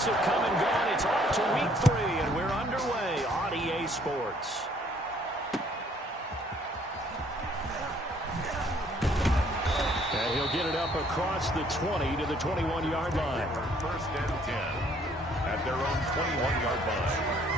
Sports have come and gone. It's off to week 3, and we're underway on EA Sports. And he'll get it up across the 20 to the 21-yard line. First and 10 at their own 21-yard line.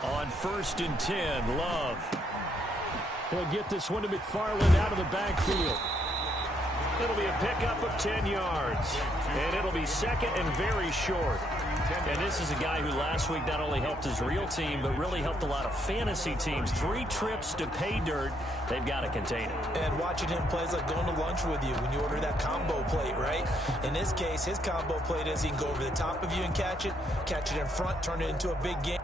On 1st and 10, Love. He'll get this one to McFarland out of the backfield. It'll be a pickup of 10 yards. And it'll be second and very short. And this is a guy who last week not only helped his real team, but really helped a lot of fantasy teams. 3 trips to pay dirt. They've got to contain it. And watching him play is like going to lunch with you when you order that combo plate, right? In this case, his combo plate is he can go over the top of you and catch it in front, turn it into a big game.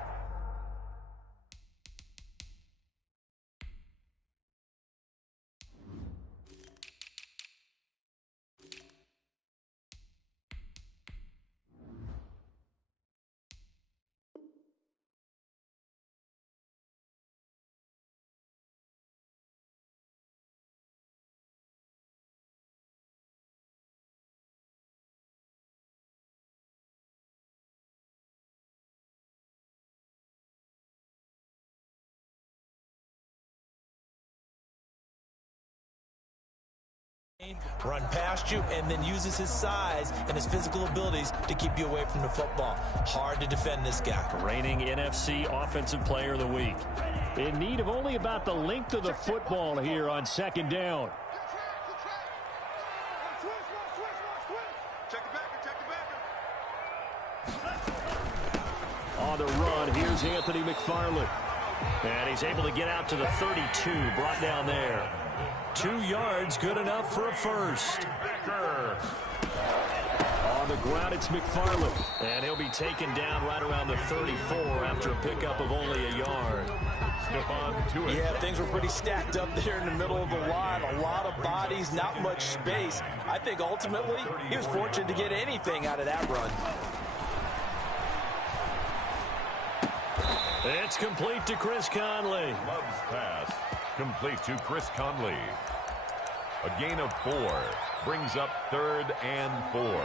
Run past you, and then uses his size and his physical abilities to keep you away from the football. Hard to defend this guy. Reigning NFC Offensive Player of the Week. In need of only about the length of the football here on 2nd down. On the run, here's Anthony McFarland. And he's able to get out to the 32, brought down there. 2 yards, good enough for a first. On the ground, it's McFarland. And he'll be taken down right around the 34 after a pickup of only a yard. Yeah, things were pretty stacked up there in the middle of the line. A lot of bodies, not much space. I think ultimately he was fortunate to get anything out of that run. It's complete to Chris Conley. Love's pass complete to Chris Conley. A gain of 4 brings up 3rd and 4.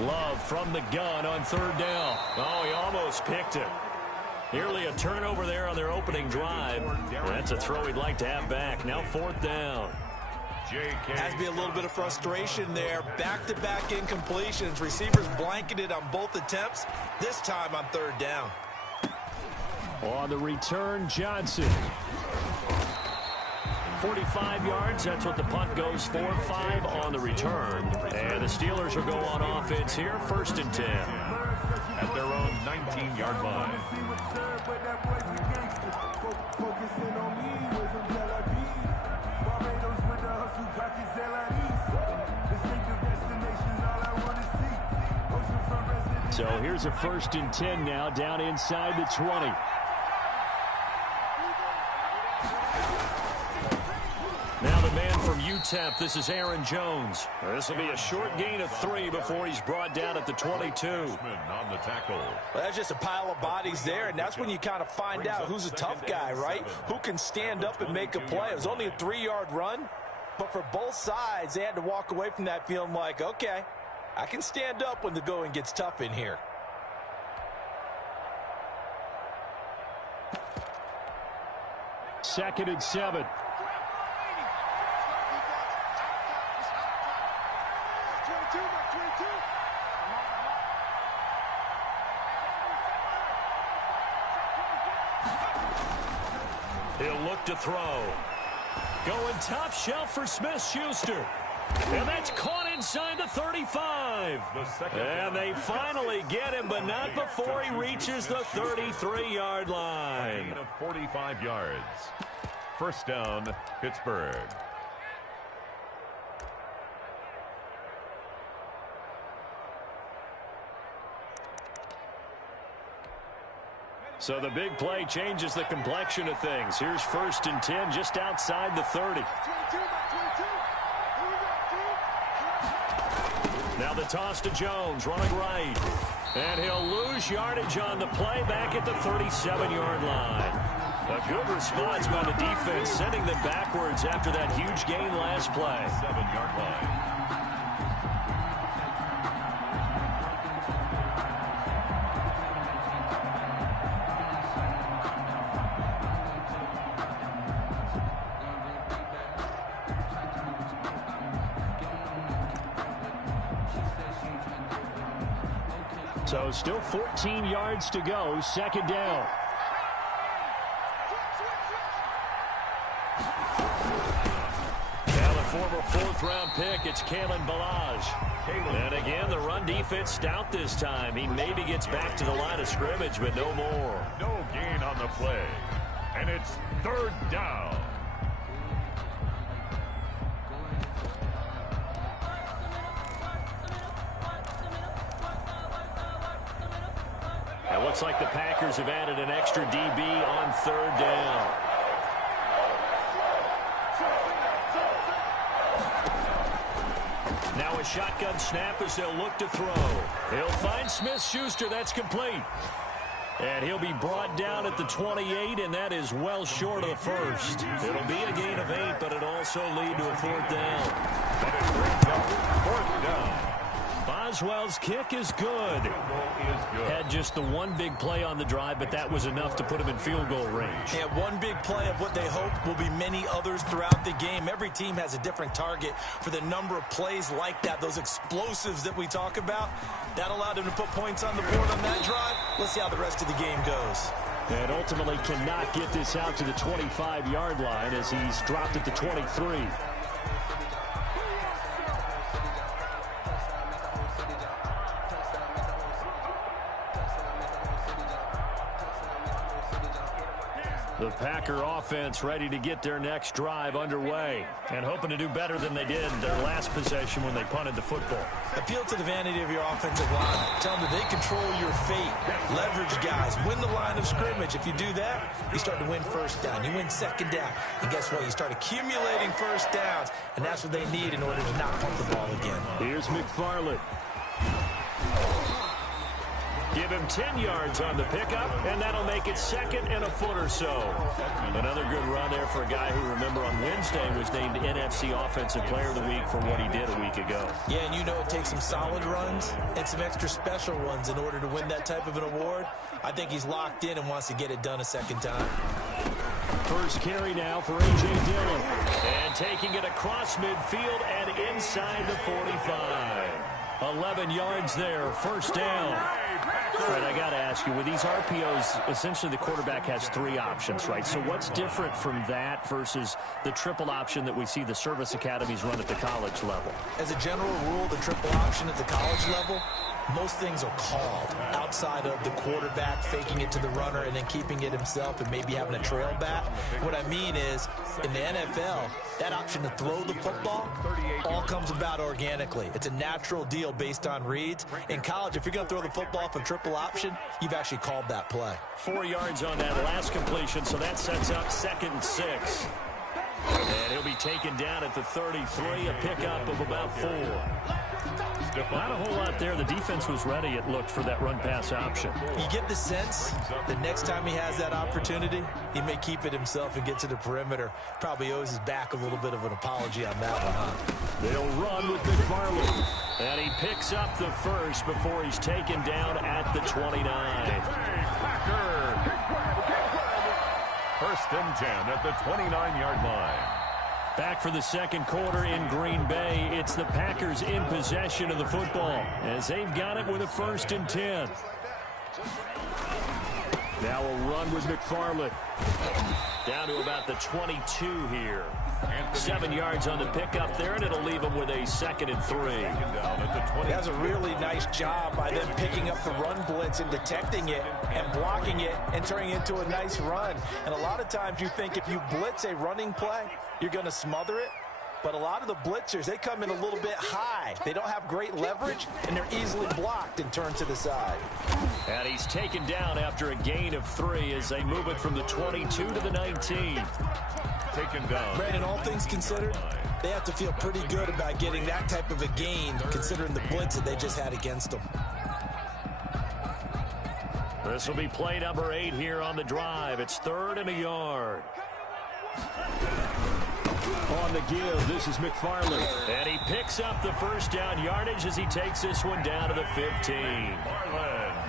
Love from the gun on 3rd down. Oh, he almost picked it. Nearly a turnover there on their opening drive. That's a throw he'd like to have back. Now 4th down. Has to be a little bit of frustration there. Back-to-back incompletions. Receivers blanketed on both attempts. This time on 3rd down. On the return, Johnson. 45 yards, that's what the punt goes for. 5 on the return. And the Steelers will go on offense here, 1st and 10. At their own 19-yard line. So here's a 1st and 10 now, down inside the 20. Now the man from UTEP, this is Aaron Jones. This will be a short gain of 3 before he's brought down at the 22. On the tackle. Well, that's just a pile of bodies there, and that's when you kind of find out who's a tough guy, right? Who can stand up and make a play. It was only a 3-yard run, but for both sides, they had to walk away from that feeling like, okay, I can stand up when the going gets tough in here. Second and 7. He'll look to throw. Going top shelf for Smith-Schuster. And that's caught inside the 35. And they finally get him, but not before he reaches the 33-yard line. Gain of 45 yards. First down, Pittsburgh. So the big play changes the complexion of things. Here's 1st and 10 just outside the 30. Now the toss to Jones, running right. And he'll lose yardage on the play back at the 37-yard line. A good response by the defense, sending them backwards after that huge gain last play. 7-yard line. So still 14 yards to go, 2nd down. Now the former 4th-round pick, it's Kalen Ballage. And again, the run defense stout this time. He maybe gets back to the line of scrimmage, but no more. No gain on the play. And it's 3rd down. It looks like the Packers have added an extra DB on 3rd down. Now a shotgun snap as they'll look to throw. He'll find Smith-Schuster. That's complete. And he'll be brought down at the 28, and that is well short of the 1st. It'll be a gain of 8, but it'll also lead to a 4th down. And it brings up 4th down. Boswell's kick is good. Had just the one big play on the drive, but that was enough to put him in field goal range. Yeah, one big play of what they hope will be many others throughout the game. Every team has a different target for the number of plays like that, those explosives that we talk about. That allowed him to put points on the board on that drive. Let's see how the rest of the game goes. And ultimately cannot get this out to the 25-yard line as he's dropped at the 23. The Packer offense ready to get their next drive underway and hoping to do better than they did their last possession when they punted the football. Appeal to the vanity of your offensive line. Tell them that they control your fate. Leverage guys. Win the line of scrimmage. If you do that, you start to win 1st down. You win 2nd down. And guess what? You start accumulating 1st downs. And that's what they need in order to not pump the ball again. Here's McFarland. Give him 10 yards on the pickup, and that'll make it 2nd and a foot or so. Another good run there for a guy who, remember, on Wednesday was named NFC Offensive Player of the Week for what he did a week ago. Yeah, and you know it takes some solid runs and some extra special runs in order to win that type of an award. I think he's locked in and wants to get it done a 2nd time. First carry now for A.J. Dillon. And taking it across midfield and inside the 45. 11 yards there, 1st down. All right, I got to ask you, with these RPOs, essentially the quarterback has 3 options, right? So what's different from that versus the triple option that we see the service academies run at the college level? As a general rule, the triple option at the college level, most things are called outside of the quarterback faking it to the runner and then keeping it himself and maybe having a trail back. What I mean is, in the NFL, that option to throw the football all comes about organically. It's a natural deal based on reads. In college, if you're going to throw the football for triple option, you've actually called that play. 4 yards on that last completion, so that sets up 2nd and 6. And he'll be taken down at the 33, a pickup of about 4. Not a whole lot there. The defense was ready, it looked, for that run-pass option. You get the sense that next time he has that opportunity, he may keep it himself and get to the perimeter. Probably owes his back a little bit of an apology on that one, huh? They'll run with McFarland. And he picks up the 1st before he's taken down at the 29. First and 10 at the 29-yard line. Back for the 2nd quarter in Green Bay. It's the Packers in possession of the football as they've got it with a 1st and 10. Now a run with McFarland. Down to about the 22 here. 7 yards on the pickup there, and it'll leave him with a 2nd and 3. That's a really nice job by them picking up the run blitz and detecting it and blocking it and turning it into a nice run. And a lot of times you think if you blitz a running play, you're going to smother it. But a lot of the blitzers, they come in a little bit high. They don't have great leverage, and they're easily blocked and turned to the side. And he's taken down after a gain of 3 as they move it from the 22 to the 19. Taken down. Brandon, all things considered, they have to feel pretty good about getting that type of a gain, considering the blitz that they just had against them. This will be play number 8 here on the drive. It's 3rd and a yard. On the give, this is McFarland. And he picks up the first down yardage as he takes this one down to the 15.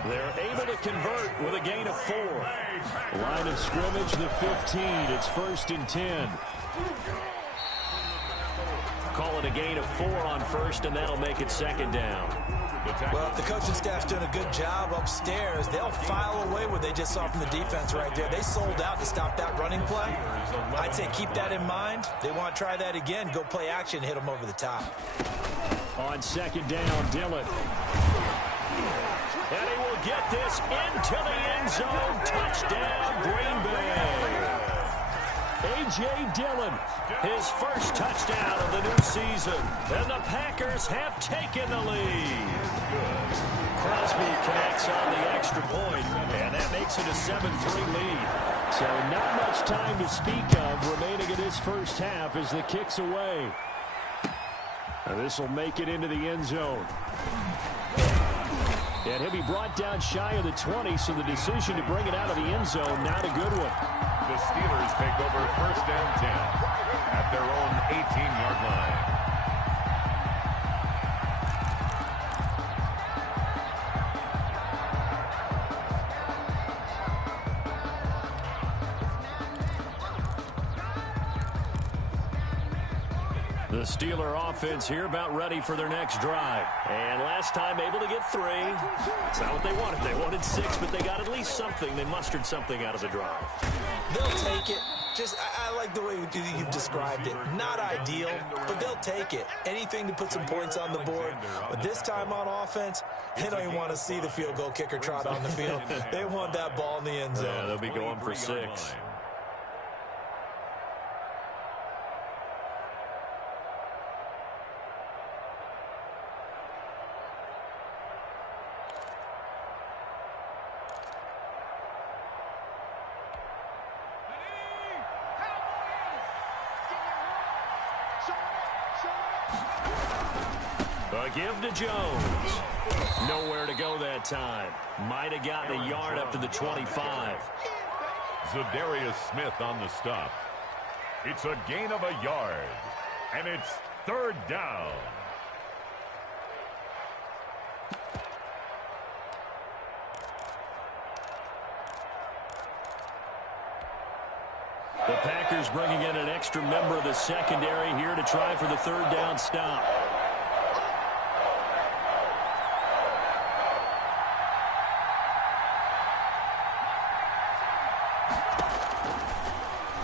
They're able to convert with a gain of 4. Line of scrimmage, the 15. It's 1st and 10. Call it a gain of 4 on 1st, and that'll make it 2nd down. Well, if the coaching staff's doing a good job upstairs, they'll file away what they just saw from the defense right there. They sold out to stop that running play. I'd say keep that in mind. They want to try that again, go play action, hit them over the top. On 2nd down, Dillon. And he will get this into the end zone. Touchdown, Green Bay. A.J. Dillon, his first touchdown of the new season. And the Packers have taken the lead. Crosby connects on the extra point, and that makes it a 7-3 lead. So not much time to speak of remaining in this first half as the kick's away. And this will make it into the end zone. And he'll be brought down shy of the 20, so the decision to bring it out of the end zone, not a good one. The Steelers take over 1st and 10 at their own 18-yard line. The Steeler offense here about ready for their next drive. And last time able to get 3. It's not what they wanted. They wanted 6, but they got at least something. They mustered something out of the drive. They'll take it. I like the way you've described it. Not ideal, but they'll take it. Anything to put some points on the board. But this time on offense, they don't even want to see the field goal kicker trot on the field. They want that ball in the end zone. Yeah, they'll be going for 6. A give to Jones. Nowhere to go that time. Might have gotten a yard up to the 25. Zadarius Smith on the stop. It's a gain of a yard, and it's 3rd down. The Packers bringing in an extra member of the secondary here to try for the 3rd down stop.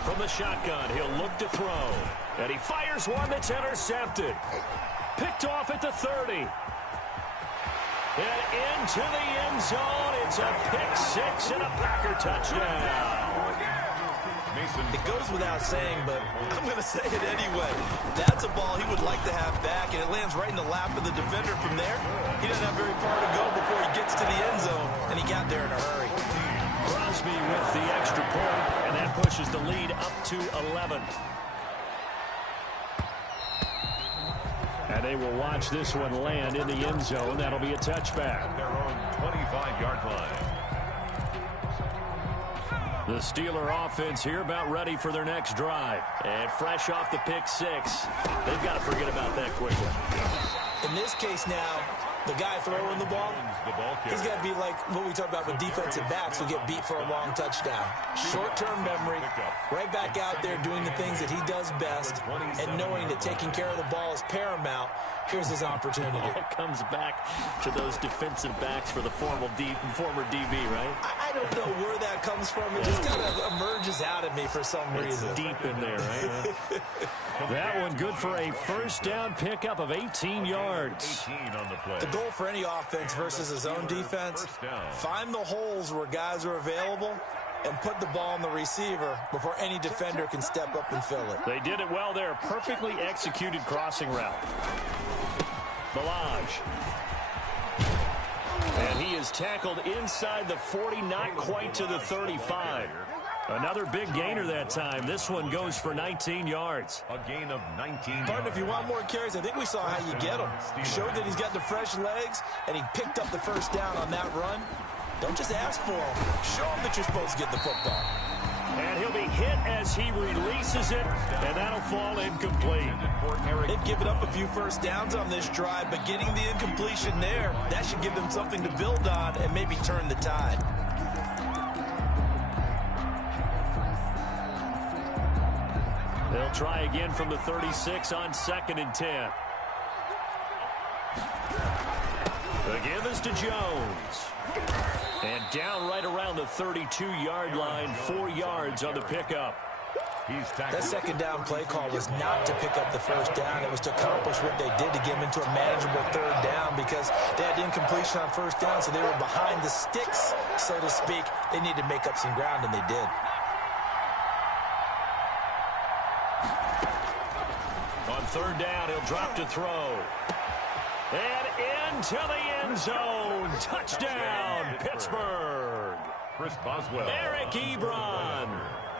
From the shotgun, he'll look to throw. And he fires one that's intercepted. Picked off at the 30. And into the end zone. It's a pick-6 and a Packer touchdown. It goes without saying, but I'm going to say it anyway. That's a ball he would like to have back, and it lands right in the lap of the defender from there. He doesn't have very far to go before he gets to the end zone, and he got there in a hurry. Crosby with the extra point, and that pushes the lead up to 11. And they will watch this one land in the end zone. That'll be a touchback. Their own 25-yard line. The Steeler offense here about ready for their next drive. And fresh off the pick 6. They've got to forget about that quickly. In this case now, the guy throwing the ball, he's got to be like what we talk about with defensive backs who get beat for a long touchdown. Short-term memory, right back out there doing the things that he does best, and knowing that taking care of the ball is paramount. Here's his opportunity. All comes back to those defensive backs for the former DB, right? I don't know where that comes from. It just kind of emerges out of me for some reason. It's deep in there, right? That one good for a first down pickup of 18 yards. 18 on the play. The goal for any offense versus his own defense, find the holes where guys are available and put the ball on the receiver before any defender can step up and fill it. They did it well there. Perfectly executed crossing route. Balaj. And he is tackled inside the 40, not quite to the 35. Another big gainer that time. This one goes for 19 yards. A gain of 19 Partner, if you want more carries, I think we saw how you get him. Showed that he's got the fresh legs, and he picked up the first down on that run. Don't just ask for him. Show him that you're supposed to get the football. And he'll be hit as he releases it, and that'll fall incomplete. They've given up a few first downs on this drive, but getting the incompletion there, that should give them something to build on and maybe turn the tide. They'll try again from the 36 on 2nd and 10. The give is to Jones. And down right around the 32-yard line, 4 yards on the pickup. That second down play call was not to pick up the first down. It was to accomplish what they did to get them into a manageable third down because they had incompletion on first down, so they were behind the sticks, so to speak. They needed to make up some ground, and they did. On third down, he'll drop to throw. And into the end zone. Touchdown, Pittsburgh. Chris Boswell. Eric Ebron,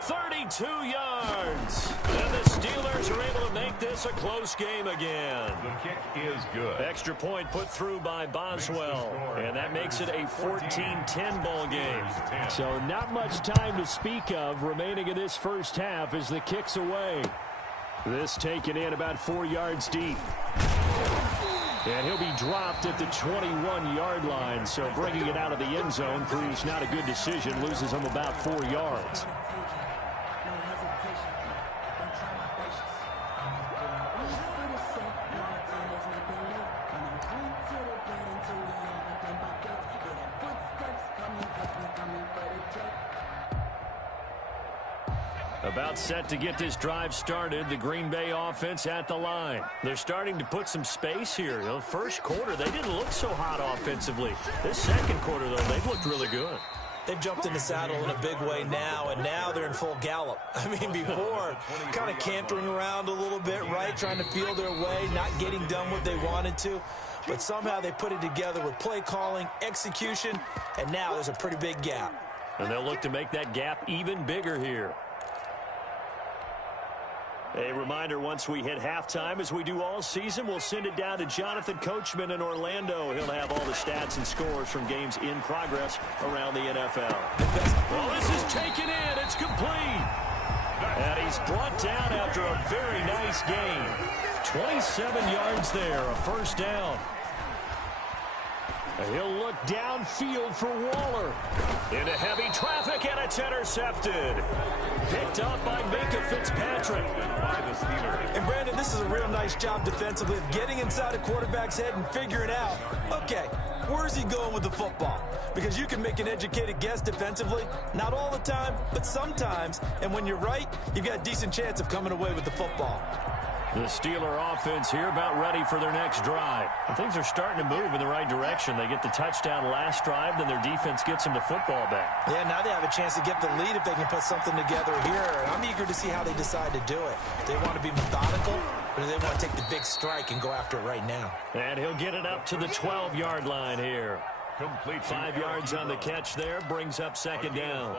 32 yards. And the Steelers are able to make this a close game again. The kick is good. Extra point put through by Boswell. And that makes it a 14-10 ball game. So not much time to speak of remaining in this first half as the kick's away. This taken in about 4 yards deep. And he'll be dropped at the 21-yard line, so bringing it out of the end zone proves not a good decision, loses him about 4 yards. About set to get this drive started. The Green Bay offense at the line. They're starting to put some space here. The first quarter, they didn't look so hot offensively. This second quarter, though, they've looked really good. They've jumped in the saddle in a big way now, and now they're in full gallop. I mean, before, kind of cantering around a little bit, right, trying to feel their way, not getting done what they wanted to. But somehow they put it together with play calling, execution, and now there's a pretty big gap. And they'll look to make that gap even bigger here. A reminder, once we hit halftime, as we do all season, we'll send it down to Jonathan Coachman in Orlando. He'll have all the stats and scores from games in progress around the NFL. Well, this is taken in. It's complete. And he's brought down after a very nice game. 27 yards there, a first down. He'll look downfield for Waller. Into heavy traffic, and it's intercepted. Picked up by Minka Fitzpatrick. And, Brandon, this is a real nice job defensively of getting inside a quarterback's head and figuring out, okay, where's he going with the football? Because you can make an educated guess defensively. Not all the time, but sometimes. And when you're right, you've got a decent chance of coming away with the football. The Steeler offense here about ready for their next drive. And things are starting to move in the right direction. They get the touchdown last drive, then their defense gets them the football back. Yeah, now they have a chance to get the lead if they can put something together here. And I'm eager to see how they decide to do it. Do they want to be methodical, or do they want to take the big strike and go after it right now? And he'll get it up to the 12-yard line here. Complete 5 yards on the catch there, brings up second down.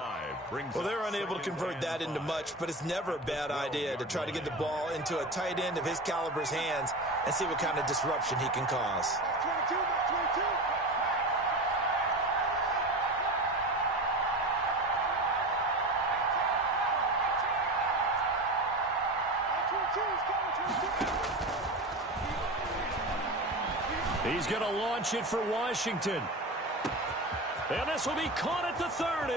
Well, they're unable to convert that into much, but it's never a bad idea to try to get the ball into a tight end of his caliber's hands and see what kind of disruption he can cause. He's going to launch it for Washington. And this will be caught at the 30.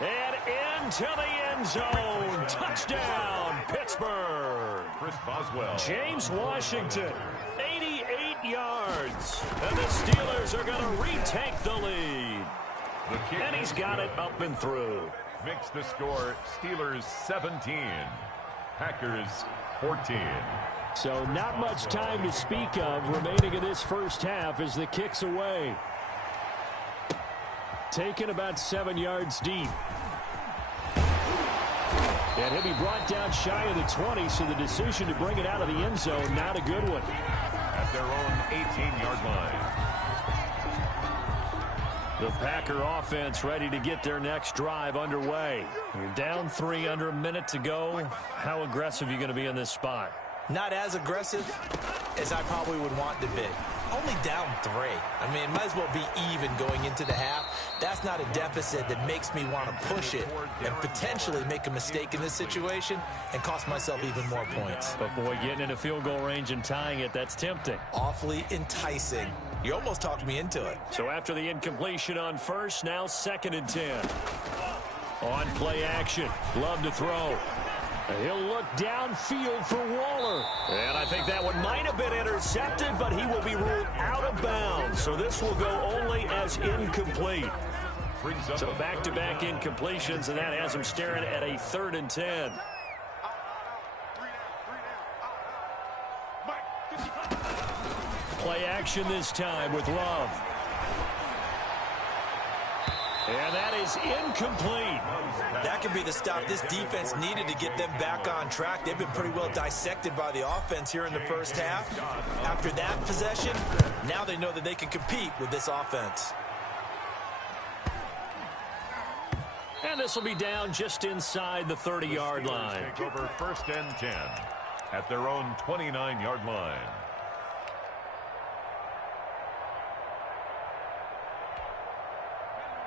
And into the end zone. Touchdown, Pittsburgh. Chris Boswell. James Washington, 88 yards. And the Steelers are going to retake the lead. And he's got it up and through. Makes the score Steelers 17, Packers 14. So not much time to speak of remaining in this first half as the kick's away. Taken about 7 yards deep. And he'll be brought down shy of the 20, so the decision to bring it out of the end zone, not a good one. At their own 18-yard line. The Packer offense ready to get their next drive underway. You're down 3 under a minute to go. How aggressive are you going to be in this spot? Not as aggressive as I probably would want to be. Only down 3. I mean, it might as well be even going into the half. That's not a deficit that makes me want to push it and potentially make a mistake in this situation and cost myself even more points. But, boy, getting into field goal range and tying it, that's tempting. Awfully enticing. You almost talked me into it. So after the incompletion on first, now 2nd and 10. On play action. Love to throw. He'll look downfield for Waller. And I think that one might have been intercepted, but he will be ruled out of bounds. So this will go only as incomplete. So back-to-back incompletions, and that has him staring at a 3rd and 10. Play action this time with Love. And that is incomplete. That could be the stop this defense needed to get them back on track. They've been pretty well dissected by the offense here in the first half. After that possession, now they know that they can compete with this offense. And this will be down just inside the 30-yard line. Take over 1st and 10 at their own 29-yard line.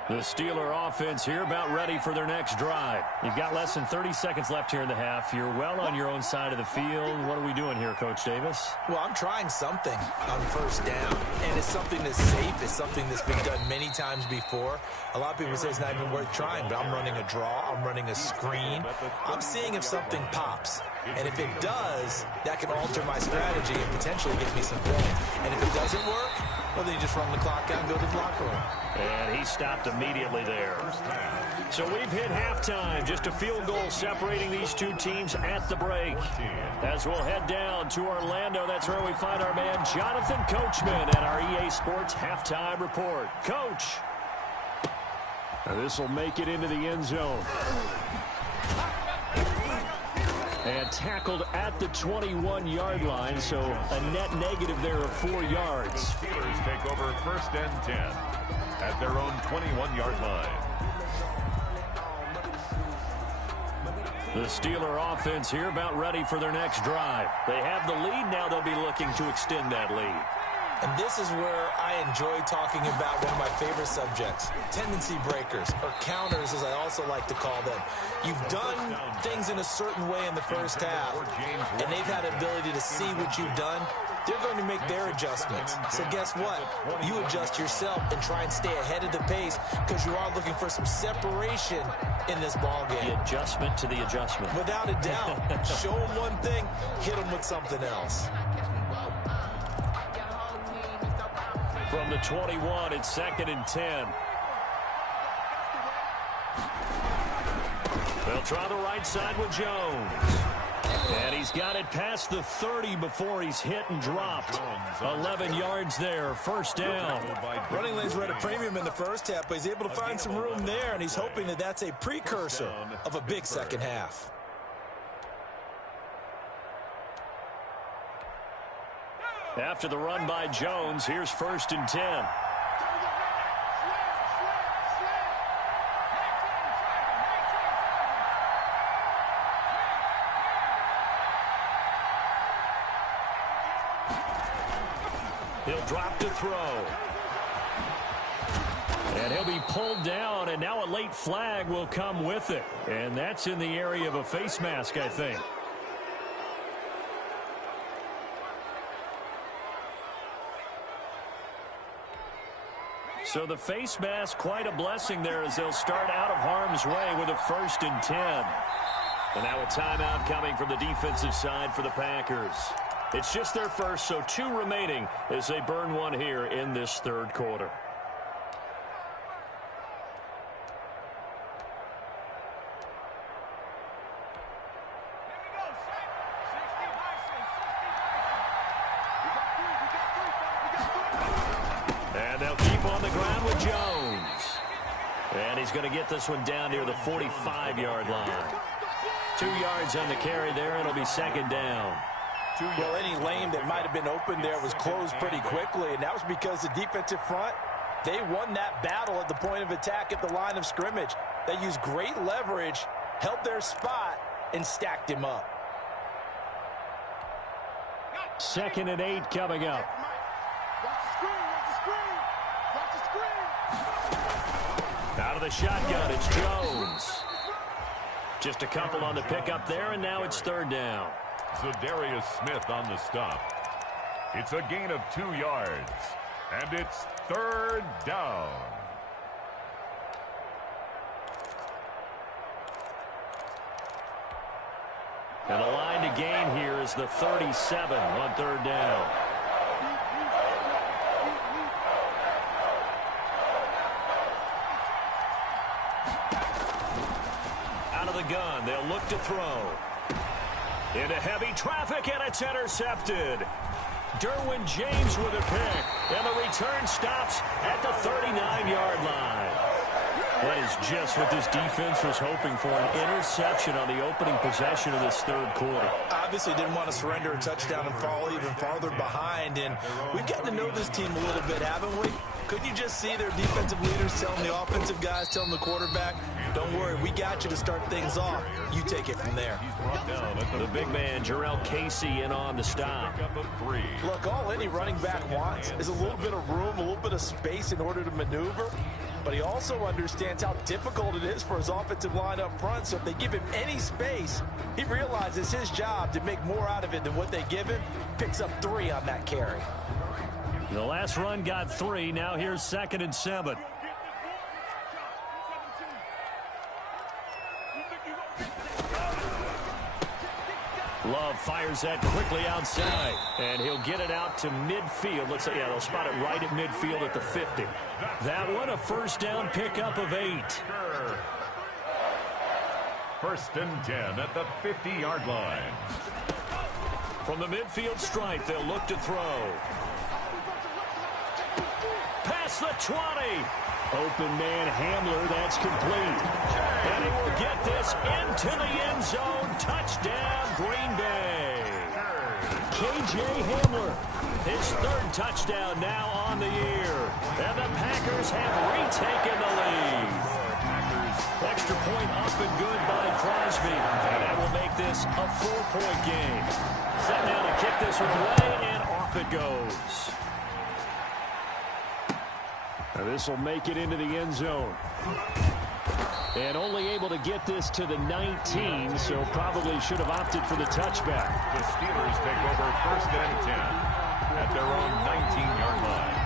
The Steeler offense here about ready for their next drive. You've got less than 30 seconds left here in the half. You're well on your own side of the field. What are we doing here, Coach Davis? Well, I'm trying something on 1st down, and it's something that's safe. It's something that's been done many times before. A lot of people say it's not even worth trying, but I'm running a draw. I'm running a screen. I'm seeing if something pops. And if it does, that can alter my strategy and potentially get me some points. And if it doesn't work, well, then you just run the clock out and go to the locker room. And he stopped immediately there. So we've hit halftime. Just a field goal separating these two teams at the break. As we'll head down to Orlando, that's where we find our man Jonathan Coachman at our EA Sports Halftime Report. Coach. This will make it into the end zone. And tackled at the 21-yard line, so a net negative there of 4 yards. Steelers take over 1st and 10 at their own 21-yard line. The Steeler offense here about ready for their next drive. They have the lead. Now they'll be looking to extend that lead. And this is where I enjoy talking about one of my favorite subjects, tendency breakers, or counters as I also like to call them. You've done things in a certain way in the first half, and they've had the ability to see what you've done. They're going to make their adjustments. So guess what? You adjust yourself and try and stay ahead of the pace because you are looking for some separation in this ballgame. The adjustment to the adjustment. Without a doubt. Show them one thing, hit them with something else. From the 21, it's 2nd and 10. They'll try the right side with Jones. And he's got it past the 30 before he's hit and dropped. 11 yards there, 1st down. Running lanes were at a premium in the first half, but he's able to find some room there, and he's hoping that that's a precursor of a big second half. After the run by Jones, here's 1st and 10. He'll drop to throw. And he'll be pulled down, and now a late flag will come with it. And that's in the area of a face mask, I think. So the face mask, quite a blessing there as they'll start out of harm's way with a 1st and 10. And now a timeout coming from the defensive side for the Packers. It's just their first, so 2 remaining as they burn one here in this 3rd quarter. And they'll keep on the ground with Jones. And he's going to get this one down near the 45-yard line. 2 yards on the carry there. It'll be 2nd down. Well, any lane that might have been open there was closed pretty quickly, and that was because the defensive front, they won that battle at the point of attack at the line of scrimmage. They used great leverage, held their spot, and stacked him up. 2nd and 8 coming up. Out of the shotgun, it's Jones. Just a couple on the pickup there, and now it's 3rd down. Zadarius Smith on the stop. It's a gain of 2 yards, and it's 3rd down. And the line to gain here is the 37 on 3rd down. Out of the gun, they'll look to throw. Into heavy traffic, and it's intercepted. Derwin James with a pick, and the return stops at the 39-yard line. That is just what this defense was hoping for, an interception on the opening possession of this 3rd quarter. Obviously didn't want to surrender a touchdown and fall even farther behind, and we've gotten to know this team a little bit, haven't we? Couldn't you just see their defensive leaders telling the offensive guys, telling the quarterback, don't worry, we got you to start things off. You take it from there. The big man, Jarrell Casey, in on the stop. Look, all any running back wants is a little bit of room, a little bit of space in order to maneuver. But he also understands how difficult it is for his offensive line up front. So if they give him any space, he realizes his job to make more out of it than what they give him. Picks up 3 on that carry. The last run got 3. Now here's 2nd and 7. Love fires that quickly outside, and he'll get it out to midfield. Let's say, yeah, they'll spot it right at midfield at the 50. That one, a 1st down pickup of 8. 1st and 10 at the 50-yard line. From the midfield stripe, they'll look to throw. Past the 20. Open man Hamler, that's complete. And he will get this into the end zone. Touchdown, Green Bay. K.J. Hamler, his 3rd touchdown now on the year. And the Packers have retaken the lead. Extra point up and good by Crosby. And that will make this a 4-point game. Set now to kick this one away, and off it goes. This will make it into the end zone. And only able to get this to the 19, so probably should have opted for the touchback. The Steelers take over 1st and 10 at their own 19-yard line.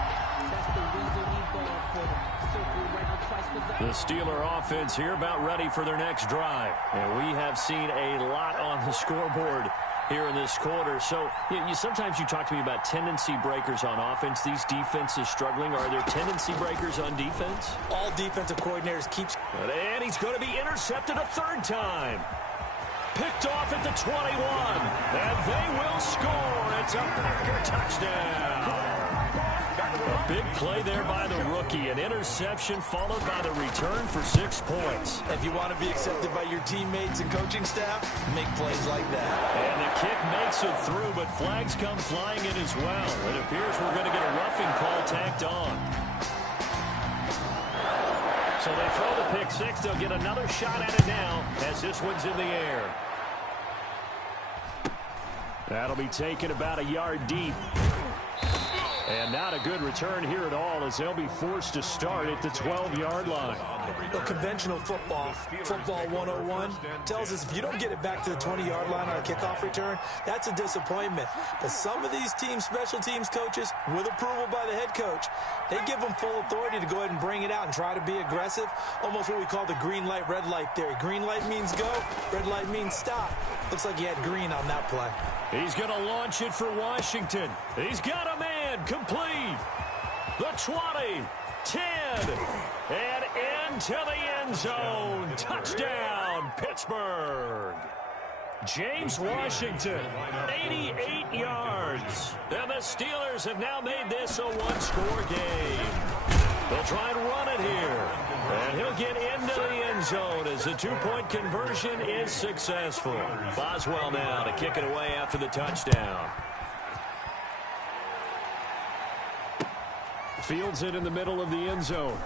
The Steeler offense here about ready for their next drive. And we have seen a lot on the scoreboard here in this quarter. So sometimes you talk to me about tendency breakers on offense. These defenses struggling. Are there tendency breakers on defense? All defensive coordinators keep. And he's going to be intercepted a 3rd time. Picked off at the 21. And they will score. It's a Packer touchdown. A big play there by the rookie. An interception followed by the return for 6 points. If you want to be accepted by your teammates and coaching staff, make plays like that. And the kick makes it through, but flags come flying in as well. It appears we're going to get a roughing call tacked on. So they throw the pick 6. They'll get another shot at it now as this one's in the air. That'll be taken about a yard deep. And not a good return here at all as they'll be forced to start at the 12-yard line. Well, conventional football 101, tells us if you don't get it back to the 20-yard line on a kickoff return, that's a disappointment. But some of these teams, special teams coaches, with approval by the head coach, They give them full authority to go ahead and bring it out and try to be aggressive. Almost what we call the green light, red light theory. Green light means go, red light means stop. Looks like he had green on that play. He's going to launch it for Washington. He's got a man complete. The 20, 10, and into the end zone. Touchdown, Pittsburgh. James Washington, 88 yards. And the Steelers have now made this a one-score game. They'll try and run it here. And he'll get into the end zone as the two-point conversion is successful. Boswell now to kick it away after the touchdown. Fields it in the middle of the end zone.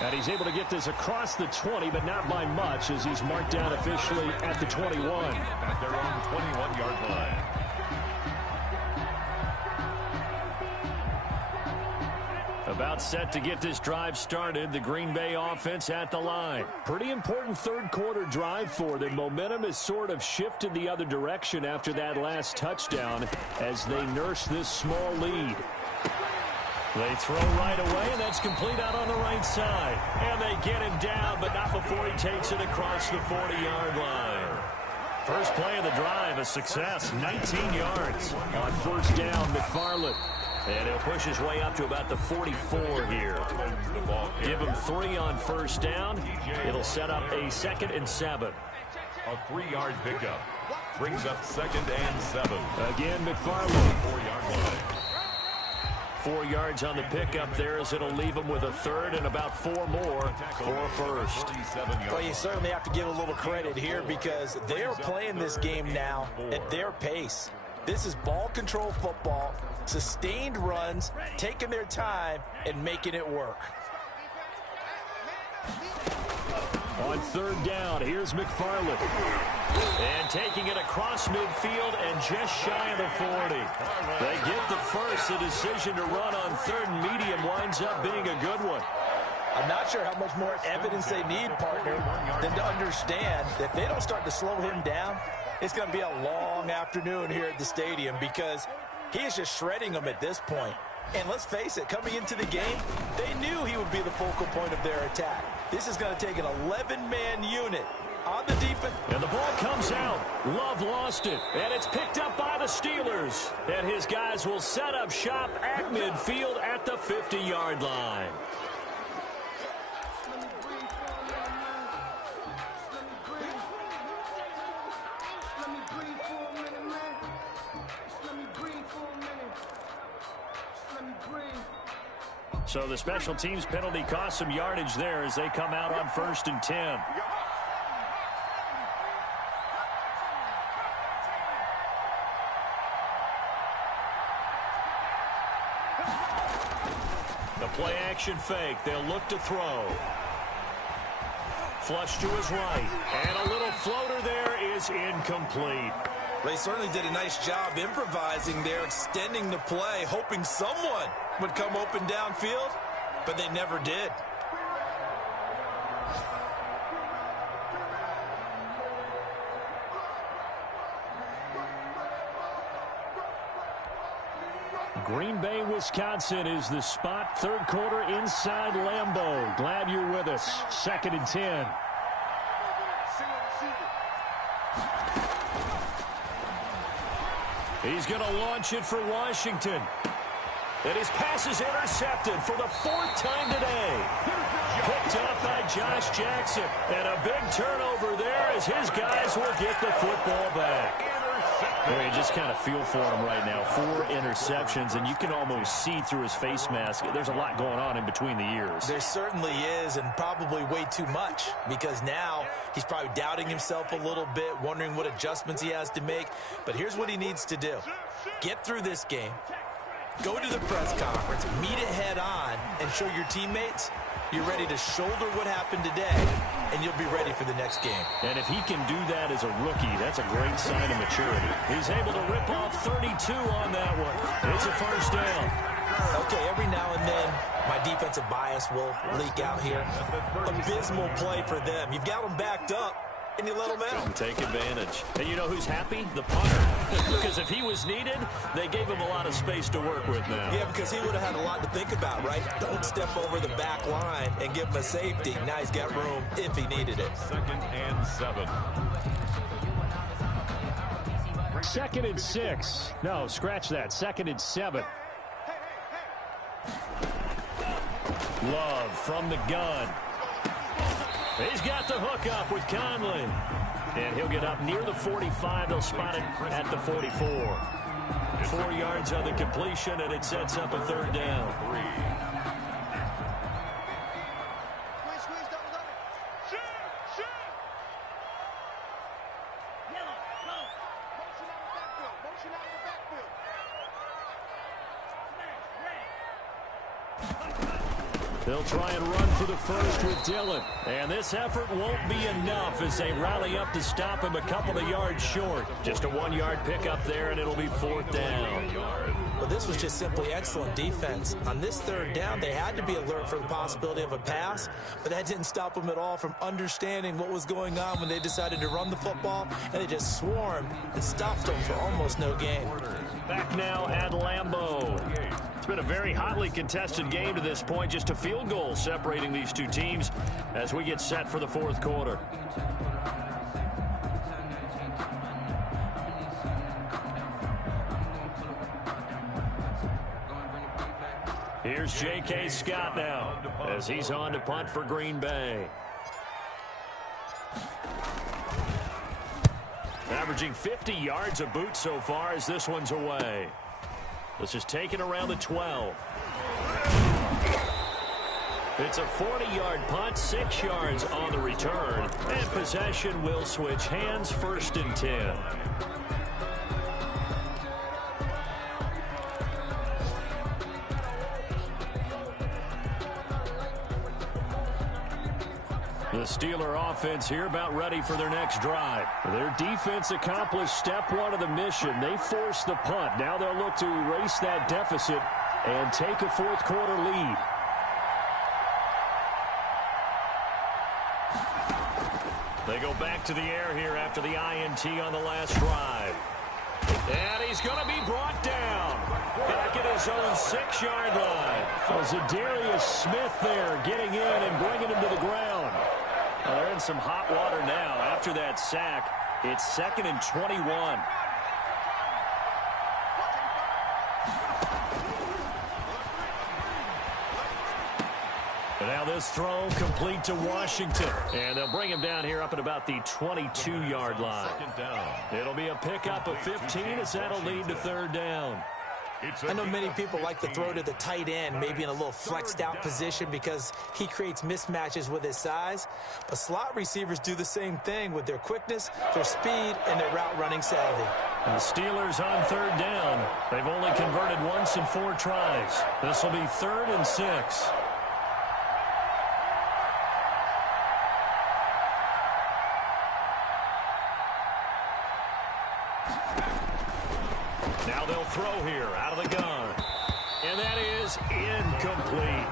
And he's able to get this across the 20, but not by much, as he's marked down officially at the 21. At their own 21-yard line. About set to get this drive started. The Green Bay offense at the line. Pretty important third-quarter drive for them. Momentum has sort of shifted the other direction after that last touchdown as they nurse this small lead. They throw right away, and that's complete out on the right side. And they get him down, but not before he takes it across the 40-yard line. First play of the drive, a success, 19 yards. On first down, McFarland. And he'll push his way up to about the 44 here. Give him 3 on first down. It'll set up a 2nd and 7. A 3-yard pickup brings up 2nd and 7. Again, McFarland. 4-yard line. 4 yards on the pickup there as it'll leave him with a 3rd and about 4 more for a first. Well, you certainly have to give a little credit here because they are playing this game now at their pace. This is ball control football, sustained runs, taking their time and making it work. On third down, here's McFarland. And taking it across midfield and just shy of the 40. They get the first. The decision to run on 3rd and medium winds up being a good one. I'm not sure how much more evidence they need, partner, than to understand that if they don't start to slow him down, it's going to be a long afternoon here at the stadium because he is just shredding them at this point. And let's face it, coming into the game, they knew he would be the focal point of their attack. This is going to take an 11-man unit on the defense. And the ball comes out. Love lost it. And it's picked up by the Steelers. And his guys will set up shop at midfield at the 50-yard line. So the special teams penalty cost some yardage there as they come out on 1st and 10. The play action fake. They'll look to throw. Flush to his right. And a little floater there is incomplete. They certainly did a nice job improvising there, extending the play, hoping someone would come open downfield, but they never did. Green Bay, Wisconsin is the spot. Third quarter inside Lambeau. Glad you're with us. 2nd and 10. He's going to launch it for Washington. And his pass is intercepted for the 4th time today. Picked up by Josh Jackson. And a big turnover there as his guys will get the football back. You just kind of feel for him right now. 4 interceptions, and you can almost see through his face mask. There's a lot going on in between the ears. There certainly is, and probably way too much, because now he's probably doubting himself a little bit, wondering what adjustments he has to make. But here's what he needs to do. Get through this game. Go to the press conference, meet it head on, and show your teammates you're ready to shoulder what happened today, and you'll be ready for the next game. And if he can do that as a rookie, that's a great sign of maturity. He's able to rip off 32 on that one. It's a first down. Okay, every now and then, my defensive bias will leak out here. Abysmal play for them. You've got them backed up, and you let them out. Take advantage. And you know who's happy? The punter. Because if he was needed, they gave him a lot of space to work with now. Yeah, because he would have had a lot to think about, right? Don't step over the back line and give him a safety. Now he's got room if he needed it. 2nd and 7. 2nd and 6. No, scratch that. 2nd and 7. Love from the gun. He's got the hook up with Conley. And he'll get up near the 45. They'll spot it at the 44. 4 yards on the completion, and it sets up a 3rd down. They'll try and run for the first with Dillon. And this effort won't be enough as they rally up to stop him a couple of yards short. Just a 1-yard pickup there, and it'll be 4th down. Well, this was just simply excellent defense. On this 3rd down, they had to be alert for the possibility of a pass, but that didn't stop them at all from understanding what was going on when they decided to run the football, and they just swarmed and stuffed them for almost no gain. Back now at Lambeau. It's been a very hotly contested game to this point. Just a field goal separating these two teams as we get set for the 4th quarter. Here's J.K. Scott now as he's on to punt for Green Bay. Averaging 50 yards a boot so far as this one's away. This is taken around the 12. It's a 40-yard punt, 6 yards on the return, and possession will switch hands, 1st and 10. The Steeler offense here about ready for their next drive. Their defense accomplished step 1 of the mission. They forced the punt. Now they'll look to erase that deficit and take a 4th quarter lead. They go back to the air here after the INT on the last drive. And he's going to be brought down back at his own 6-yard line. Zadarius Smith there getting in and bringing him to the ground. Well, they're in some hot water now. After that sack, it's 2nd and 21. And now this throw complete to Washington. And they'll bring him down here up at about the 22-yard line. It'll be a pickup of 15 as that'll lead to 3rd down. I know many people like to throw to the tight end, maybe in a little flexed out position because he creates mismatches with his size. But slot receivers do the same thing with their quickness, their speed, and their route running savvy. And the Steelers on 3rd down. They've only converted once in 4 tries. This will be 3rd and 6. Now they'll throw here out of the gun. And that is incomplete.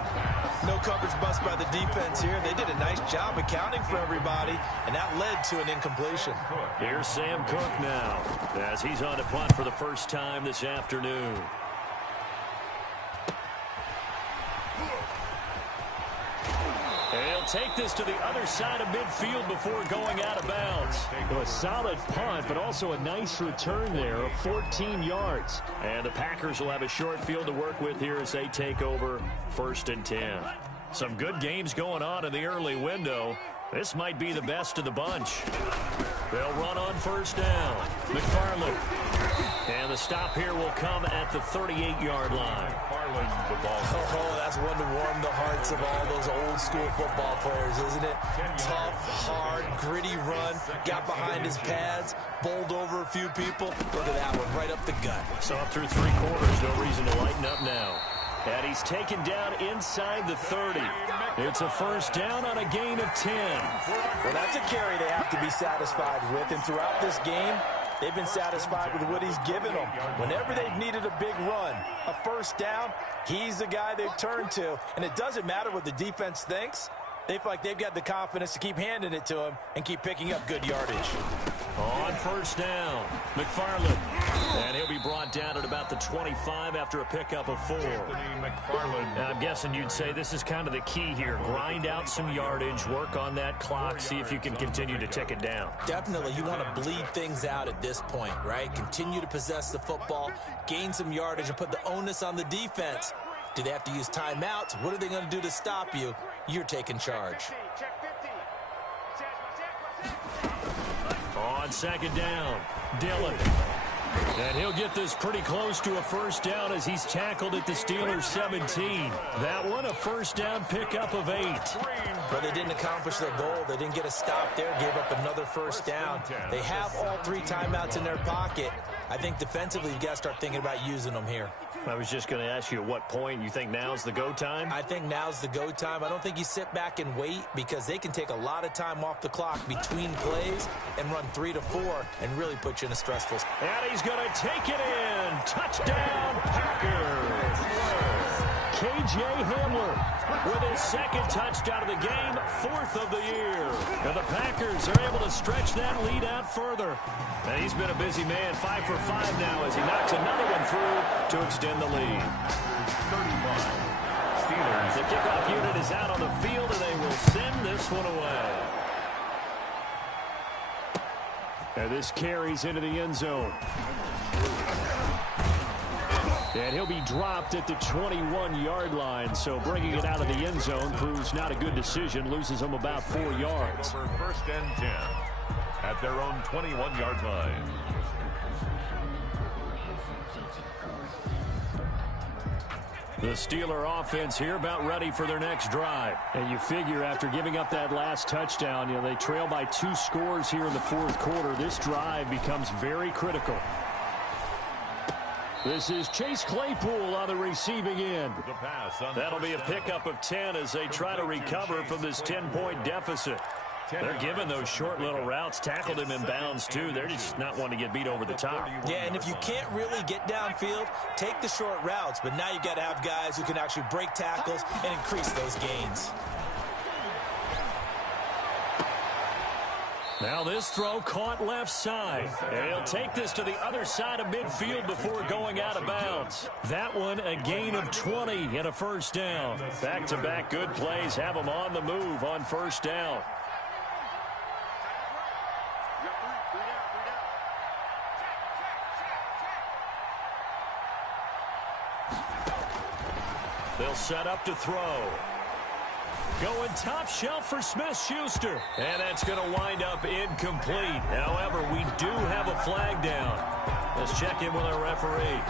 No coverage bust by the defense here. They did a nice job accounting for everybody, and that led to an incompletion. Here's Sam Cook now as he's on to punt for the first time this afternoon. And he'll take this to the other side of midfield before going out of bounds. Well, a solid punt, but also a nice return there of 14 yards. And the Packers will have a short field to work with here as they take over 1st and 10. Some good games going on in the early window. This might be the best of the bunch. They'll run on 1st down. McFarland. And the stop here will come at the 38-yard line. Oh, that's one to warm the hearts of all those old school football players, isn't it? Tough, hard, gritty run. Got behind his pads, bowled over a few people. Look at that one, right up the gut. So up through 3 quarters, no reason to lighten up now. And he's taken down inside the 30. It's a 1st down on a gain of 10. Well, that's a carry they have to be satisfied with. And throughout this game, they've been satisfied with what he's given them. Whenever they've needed a big run, a 1st down, he's the guy they've turned to. And it doesn't matter what the defense thinks. They feel like they've got the confidence to keep handing it to him and keep picking up good yardage. On first down, McFarland. And he'll be brought down at about the 25 after a pickup of 4. Now, I'm guessing you'd say this is kind of the key here. Grind out some yardage, work on that clock, see if you can continue to tick it down. Definitely, you want to bleed things out at this point, right? Continue to possess the football, gain some yardage, and put the onus on the defense. Do they have to use timeouts? What are they going to do to stop you? You're taking charge. On second down, Dillon. And he'll get this pretty close to a first down as he's tackled at the Steelers' 17. That one, a first down pickup of 8. But they didn't accomplish their goal. They didn't get a stop there, gave up another first down. They have all 3 timeouts in their pocket. I think defensively, you've got to start thinking about using them here. I was just going to ask you at what point you think now's the go time? I think now's the go time. I don't think you sit back and wait because they can take a lot of time off the clock between plays and run 3 to 4 and really put you in a stressful spot. And he's going to take it in. Touchdown, Packers. K.J. Hamler with his 2nd touchdown of the game, 4th of the year. And the Packers are able to stretch that lead out further. And he's been a busy man, 5 for 5 now as he knocks another one through to extend the lead. 35. Steelers. The kickoff unit is out on the field, and they will send this one away. And this carries into the end zone. And he'll be dropped at the 21-yard line, so bringing it out of the end zone proves not a good decision, loses them about 4 yards. Over 1st and 10 at their own 21-yard line. The Steeler offense here about ready for their next drive. And you figure after giving up that last touchdown, they trail by 2 scores here in the 4th quarter. This drive becomes very critical. This is Chase Claypool on the receiving end. That'll be a pickup of 10 as they try to recover from this 10-point deficit. They're giving those short little routes, tackled him in bounds too. They're just not wanting to get beat over the top. Yeah, and if you can't really get downfield, take the short routes. But now you've got to have guys who can actually break tackles and increase those gains. Now this throw caught left side. And he'll take this to the other side of midfield before going out of bounds. That one a gain of 20 and a first down. Back-to-back good plays have them on the move on first down. They'll set up to throw. Going top shelf for Smith-Schuster. And that's going to wind up incomplete. However, we do have a flag down. Let's check in with our referee.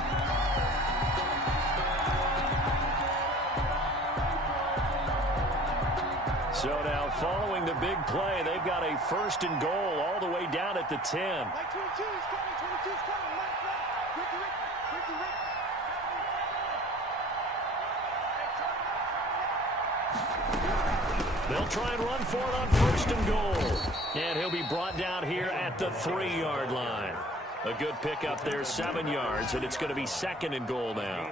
So now following the big play, they've got a 1st and goal all the way down at the 10. They'll try and run for it on 1st and goal. And he'll be brought down here at the 3-yard line. A good pickup there, 7 yards, and it's going to be 2nd and goal now.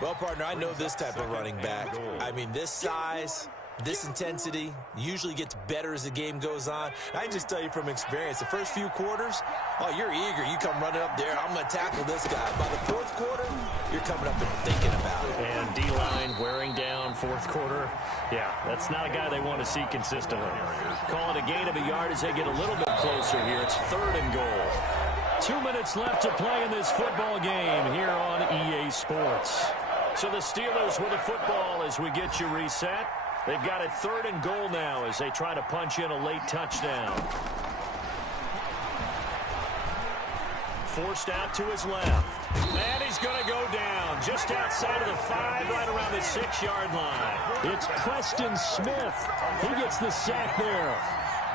Well, partner, I know this type of running back. I mean, this size, this intensity usually gets better as the game goes on. I can just tell you from experience, the first few quarters, oh, you're eager. You come running up there, I'm going to tackle this guy. By the 4th quarter, you're coming up and thinking about it. And D-line wearing down 4th quarter. Yeah, that's not a guy they want to see consistently. Call it a gain of a yard as they get a little bit closer here. It's 3rd and goal. 2 minutes left to play in this football game here on EA Sports. So the Steelers with a football as we get you reset. They've got it 3rd and goal now as they try to punch in a late touchdown. Forced out to his left. And he's going to go down just outside of the 5, right around the 6-yard line. It's Preston Smith. He gets the sack there.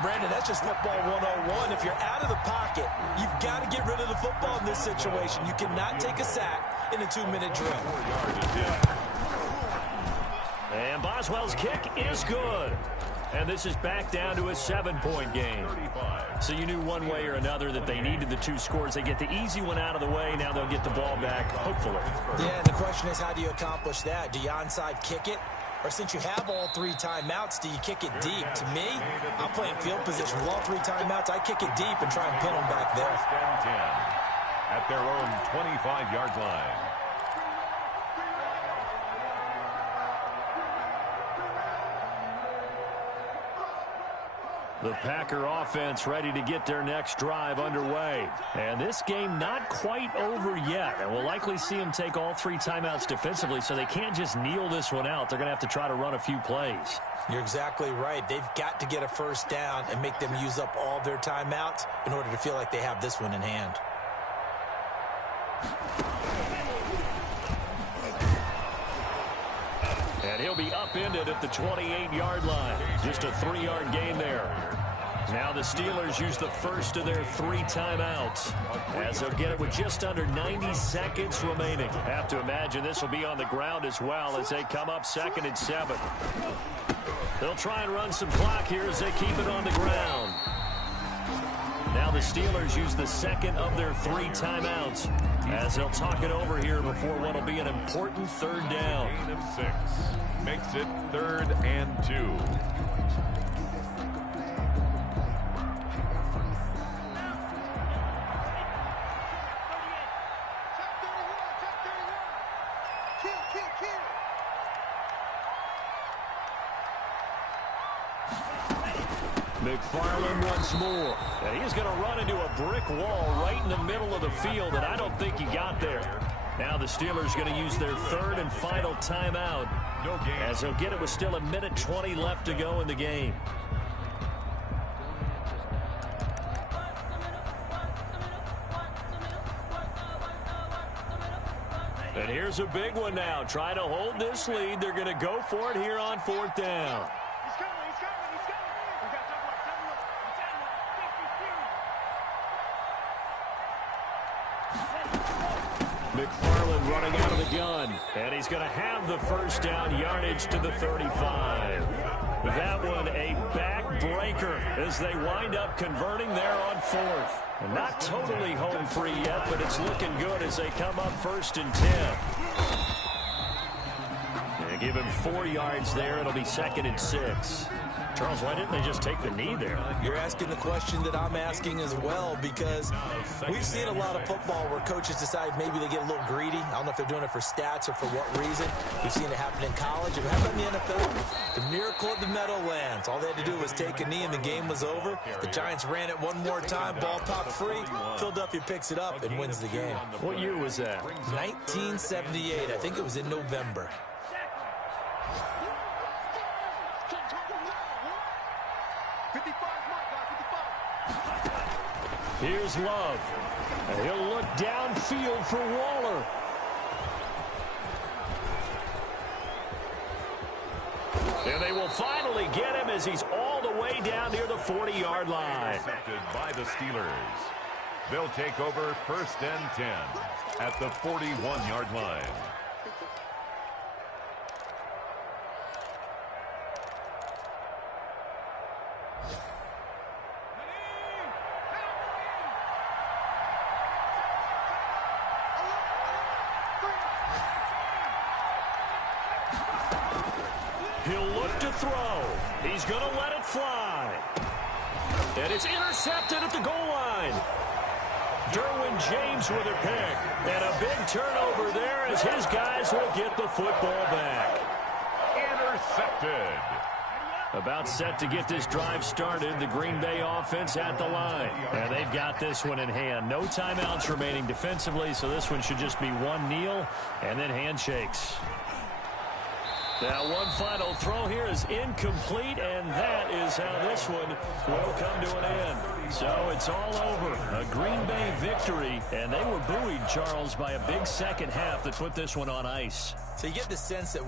Brandon, that's just football 101. If you're out of the pocket, you've got to get rid of the football in this situation. You cannot take a sack in a 2-minute drill. And Boswell's kick is good. And this is back down to a 7-point game. So you knew one way or another that they needed the 2 scores. They get the easy one out of the way. Now they'll get the ball back, hopefully. Yeah, and the question is, how do you accomplish that? Do you onside kick it? Or since you have all 3 timeouts, do you kick it deep? To me, I'm playing field position. With all 3 timeouts, I kick it deep and try and pin them back there. First and 10 at their own 25-yard line. The Packer offense ready to get their next drive underway. And this game not quite over yet. And we'll likely see them take all 3 timeouts defensively, so they can't just kneel this one out. They're going to have to try to run a few plays. You're exactly right. They've got to get a first down and make them use up all their timeouts in order to feel like they have this one in hand. And he'll be upended at the 28-yard line. Just a 3-yard gain there. Now the Steelers use the first of their 3 timeouts, as they'll get it with just under 90 seconds remaining. Have to imagine this will be on the ground as well as they come up 2nd and 7. They'll try and run some clock here as they keep it on the ground. Now the Steelers use the second of their 3 timeouts, as they'll talk it over here before what will be an important 3rd down. Gain of 6 makes it 3rd and 2. McFarland once more. And he's going to run into a brick wall right in the middle of the field, and I don't think he got there. Now the Steelers going to use their 3rd and final timeout, as they'll get it with still 1:20 left to go in the game. And here's a big one now. Trying to hold this lead. They're going to go for it here on 4th down. McFarland running out of the gun, and he's going to have the first down, yardage to the 35. That one a backbreaker as they wind up converting there on 4th. And not totally home free yet, but it's looking good as they come up 1st and 10. They give him 4 yards there. It'll be 2nd and 6. Charles, why didn't they just take the knee there? You're asking the question that I'm asking as well, because we've seen a lot of football where coaches decide maybe they get a little greedy. I don't know if they're doing it for stats or for what reason. We've seen it happen in college. It happened in the NFL. The miracle of the Meadowlands. All they had to do was take a knee and the game was over. The Giants ran it one more time. Ball popped free. Philadelphia picks it up and wins the game. What year was that? 1978. I think it was in November. Here's Love. And he'll look downfield for Waller. And they will finally get him as he's all the way down near the 40-yard line. Intercepted by the Steelers. They'll take over 1st and 10 at the 41-yard line. He'll look to throw. He's going to let it fly. And it's intercepted at the goal line. Derwin James with a pick. And a big turnover there as his guys will get the football back. Intercepted. About set to get this drive started. The Green Bay offense at the line. And they've got this one in hand. No timeouts remaining defensively, so this one should just be one kneel and then handshakes. Now one final throw here is incomplete, and that is how this one will come to an end. So it's all over. A Green Bay victory, and they were buoyed, Charles, by a big second half that put this one on ice. So you get the sense that